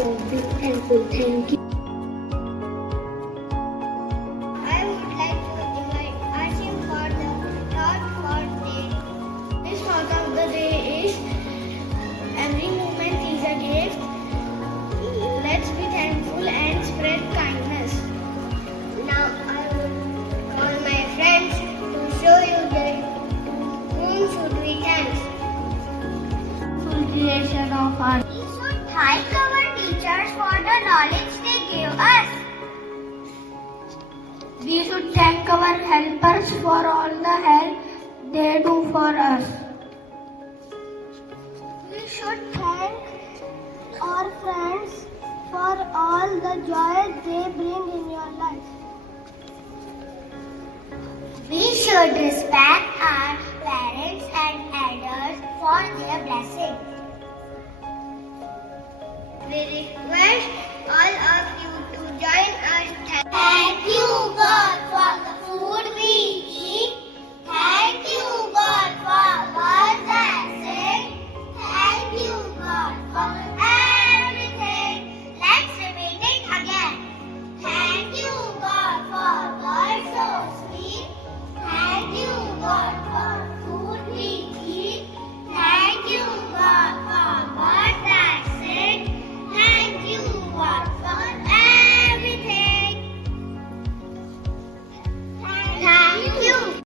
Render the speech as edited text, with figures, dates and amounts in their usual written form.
of being thankful. Thank you. I would like to invite Ashim for the thought for day. This thought of the day is every moment is a gift. Let's be thankful and spread kindness. Now I will call my friends to show you whom should we thank. Full creation of art. We should thank our teachers for the knowledge they gave us. We should thank our helpers for all the help they do for us. We should thank our friends for all the joy they bring in your life. We should respect our parents and elders for their blessing. We request all of you to join us. Thank you, God.